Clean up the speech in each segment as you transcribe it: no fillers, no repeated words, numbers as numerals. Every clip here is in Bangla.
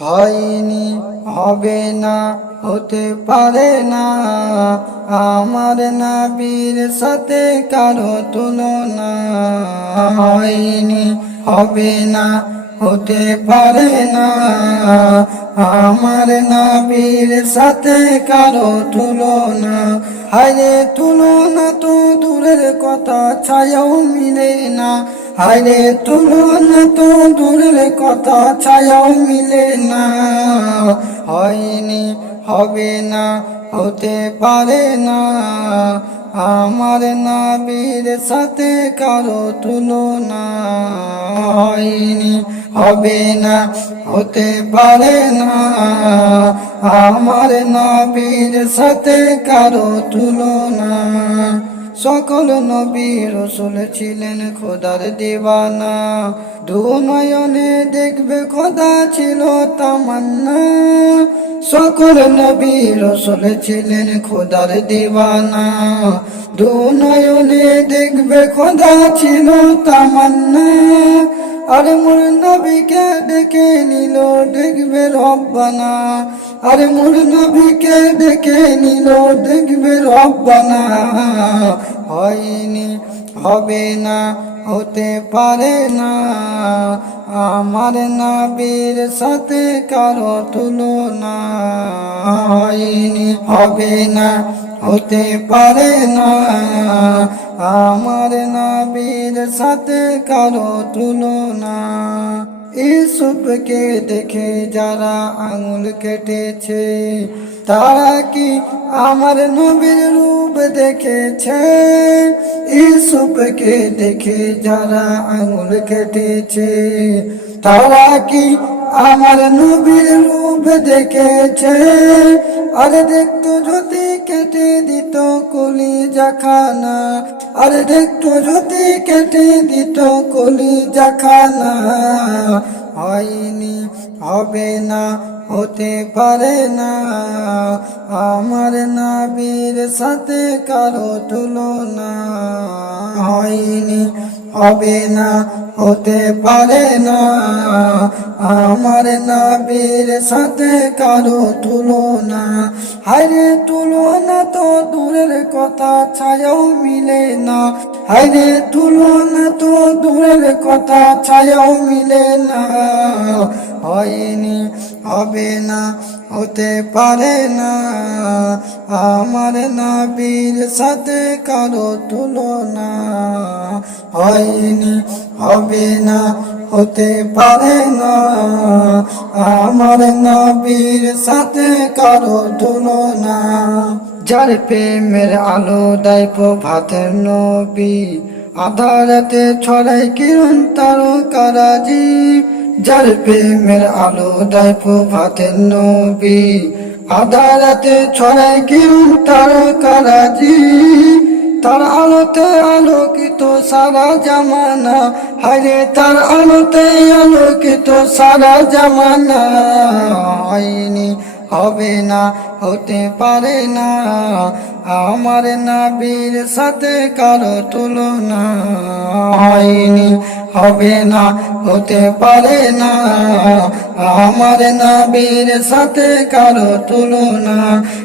হয়নি, হবে না, হতে পারে না আমার নবীর সাথে কারো তুলনা। হয়নি, হবে না, হতে পারে না আমার নবীর সাথে কারো তুলনা। হায়রে তুলনা তো দূরের কথা, ছায়াও মিলে না। হায়রে তুলনা তো দূরের কথা, ছায়াও মিলে না। হয়নি, হবে না, হতে পারে না আমার নবীর সাথে কারো তুলনা। হয়নি, হবে না, হতে পারে না আমার নবীর সাথে কারো তুলনা। সকল নবী রাসূল ছিলেন খোদার দিওয়ানা, দু নয়নে দেখবে খোদা ছিল তামান্না। সকল নবী রাসূল ছিলেন খোদার দিওয়ানা, দু নয়নে দেখবে খোদা ছিল তামান্না। আরে মোর নবীকে ডেকে নিল দেখবে রব্বানা, আরে মোর নবীকে ডেকে নিল দেখবে রব্বানা। হয়নি, হবে না, হতে পারে না আমার নবীর সাথে কারো তুলনা। হয়নি, হবে না, হতে পারে না আমার নবীর সাথে কারো তুলনা। ইউসুফকে দেখে যারা আঙুল কেটেছে, তারা কি আমার নবীর রূপ দেখেছে? ইউসুফকে দেখে যারা আঙুল কেটেছে, তারা কি আমার নবীর রূপ দেখেছে? আরে দেখতো যদি কেটে দিত কলিজা খানা, আরে দেখতো যদি কেটে দিত কলিজা খানা। হয়নি, হবে না, হতে পারে না আমার নবীর সাথে কারো তুলনা। হয়নি, হবে না, হতে পারে না আমার নবীর সাথে কারো তুলনা। হায়রে তুলনা তো দূরের কথা, ছায়াও মিলে না। হায়রে তুলনা তো দূরের কথা, ছায়াও মিলে না। হয়নি, হবে না, হতে পারে না আমার নবীর সাথে কারো তুলনা। হয়নি, হবে না, হতে পারে না আমার নবীর সাথে কারো তুলনা। যার প্রেমের আলো দেয় প্রভাতের নবী, আধারাতে ছড়ায় কিরণ তারকারাজি। যার প্রেমের আলো দেয় প্রভাতের নবী, আধারাতে ছড়ায় কিরণ তারকারাজি। তার আলোতে আলোকিত সারা জামানা, হায়রে তার আলোতে আলোকিত সারা জামানা। হয়নি, হবে না, হতে পারে না আমার নবীর সাথে কারো তুলনা। হয়নি, হবে না, হতে পারে না আমার নবীর সাথে কারো তুলনা।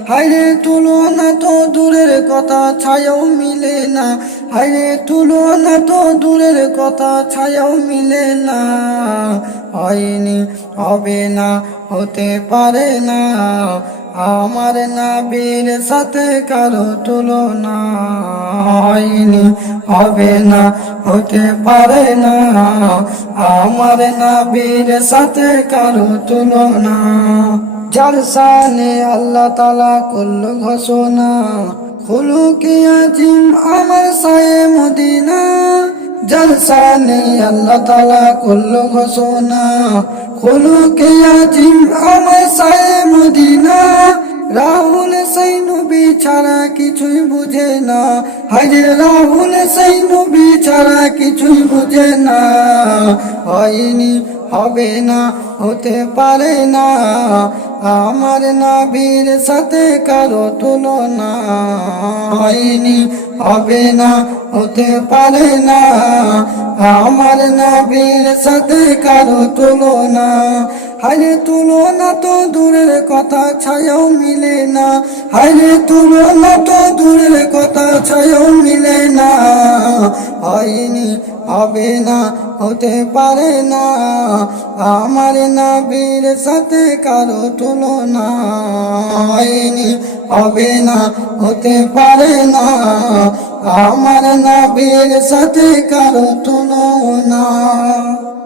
হায়রে তুলনা তো দূরের কথা, ছায়াও মিলে না। হায়রে তুলনা তো দূরের কথা, ছায়াও মিলে না। হয়নি, হবে না, হতে পারে না আমার নবীর সাথে কারো তুলনা। হয়নি, হবে না, হতে পারে না আমার নবীর সাথে কারো তুলনা। যার শানে আল্লাহ তাআলা করল ঘোষণা, খুলুকে আজিম আমার শায়ে মদিনা। যার শানে আল্লাহ তাআলা করল ঘোষণা, খুলুকে আজিম আমার শায়ে মদিনা। রাহুল সেই নবী ছাড়া কিছুই বুঝে না, হায়রে রাহুল সেই নবী ছাড়া কিছুই বুঝে না। হয়নি, হবে না, হতে পারে না আমার নবীর সাথে কারো তুলনা। হয়নি, হবে না, হতে পারে না আমার নবীর সাথে কারো তুলনা। হাইরে তুলনা তো দূরের কথা, ছায়াও মিলে না। হাইরে তুলনা তো দূরের কথা, ছায়াও মিলে না। হয়নি, হবে না, হতে পারে না, আমার নবীর সাথে কারো তুলনা। হয়নি, হবে না, হতে পারে না, আমার নবীর সাথে কারো তুলনা।